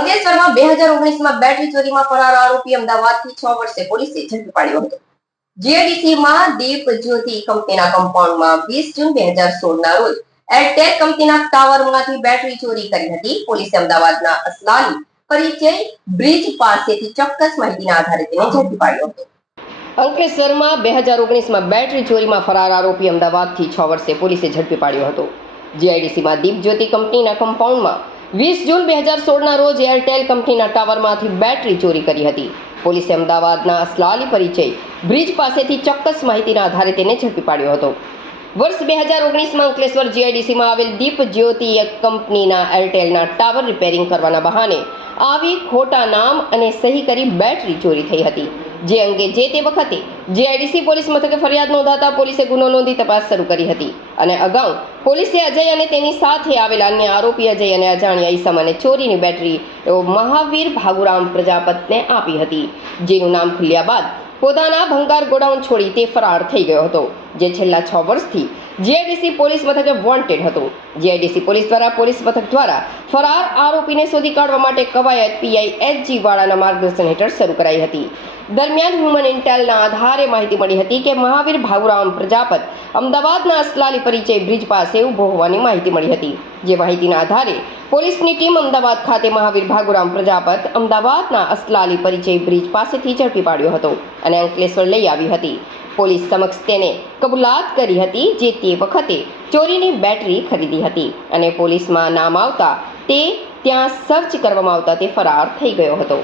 અંકલેશ્વરમાં બે હજાર ઓગણીસમાં બેટરી ચોરીમાં ફરાર આરોપી અમદાવાદથી છ વર્ષે પોલીસે ઝડપી પાડ્યો હતો. જીએડીસીમાં દીપ જ્યોતિ કંપનીના કમ્પાઉન્ડમાં વીસ જૂન બે હજાર સોળના રોજ એરટેલ કંપનીના ટાવરમાંથી બેટરી ચોરી કરી હતી. પોલીસે અમદાવાદના અસલાલી પરિચય બ્રિજ પાસેથી ચોક્કસ માહિતીના આધારે તેને ઝડપી પાડ્યો હતો. અંકલેશ્વરમાં બે હજાર ઓગણીસમાં બેટરી ચોરીમાં ફરાર આરોપી અમદાવાદથી છ વર્ષે પોલીસે ઝડપી પાડ્યો હતો. જીઆઈડીસીમાં દીપ જ્યોતિ કંપનીના કમ્પાઉન્ડમાં વીસ જૂન બે હજાર સોળના રોજ એરટેલ કંપનીના ટાવરમાંથી બેટરી ચોરી કરી હતી. પોલીસે અમદાવાદના અસલાલી પરિચય બ્રિજ પાસેથી ચોક્કસ માહિતીના આધારે તેને ઝડપી પાડ્યો હતો. વર્ષ બે હજાર ઓગણીસમાં અંકલેશ્વર જીઆઈડીસીમાં આવેલ દીપ જ્યોતિ કંપનીના એરટેલના ટાવર રિપેરિંગ કરવાના બહાને આવી ખોટા નામ અને સહી કરી બેટરી ચોરી થઈ હતી. જે અંગે જે તે વખતે જીઆઈડીસી પોલીસ મથકે ફરિયાદ નોંધાતા પોલીસે ગુનો નોંધી તપાસ શરૂ કરી હતી. અને અગાઉ પોલીસે અજય અને તેની સાથે આવેલા અન્ય આરોપી અજય અને અજાણ્યા ઈસમ અને ચોરીની બેટરી એવો મહાવીર ભાગુરામ પ્રજાપતને આપી હતી, જેનું નામ ખુલ્યા બાદ પોતાના ભંગાર ગોડાઉન છોડી તે ફરાર થઈ ગયો હતો, જે છેલ્લા છ વર્ષથી જીઆઈડીસી પોલીસ મથકે વોન્ટેડ હતો. જીઆઈડીસી પોલીસ દ્વારા પોલીસ મથક દ્વારા ફરાર આરોપીને શોધી કાઢવા માટે કવાયત પીઆઈ એચ જી વાળાના માર્ગદર્શન હેઠળ શરૂ કરાઈ હતી. દરમિયાન હ્યુમન ઇન્ટેલના આધારે માહિતી મળી હતી કે મહાવીર ભાગુરામ પ્રજાપત અમદાવાદના અસલાલી પરિચય બ્રિજ પાસે ઊભો હોવાની માહિતી મળી હતી. જે માહિતીના આધારે પોલીસની ટીમ અમદાવાદ ખાતે મહાવીર ભાગુરામ પ્રજાપત અમદાવાદના અસલાલી પરિચય બ્રિજ પાસેથી ઝડપી પાડ્યો હતો અને અંકલેશ્વર લઈ આવી હતી. પોલીસ સમક્ષ તેને કબૂલાત કરી હતી જે તે વખતે ચોરીની બેટરી ખરીદી હતી અને પોલીસમાં નામ આવતા તે ત્યાં સર્ચ કરવામાં આવતા તે ફરાર થઈ ગયો હતો.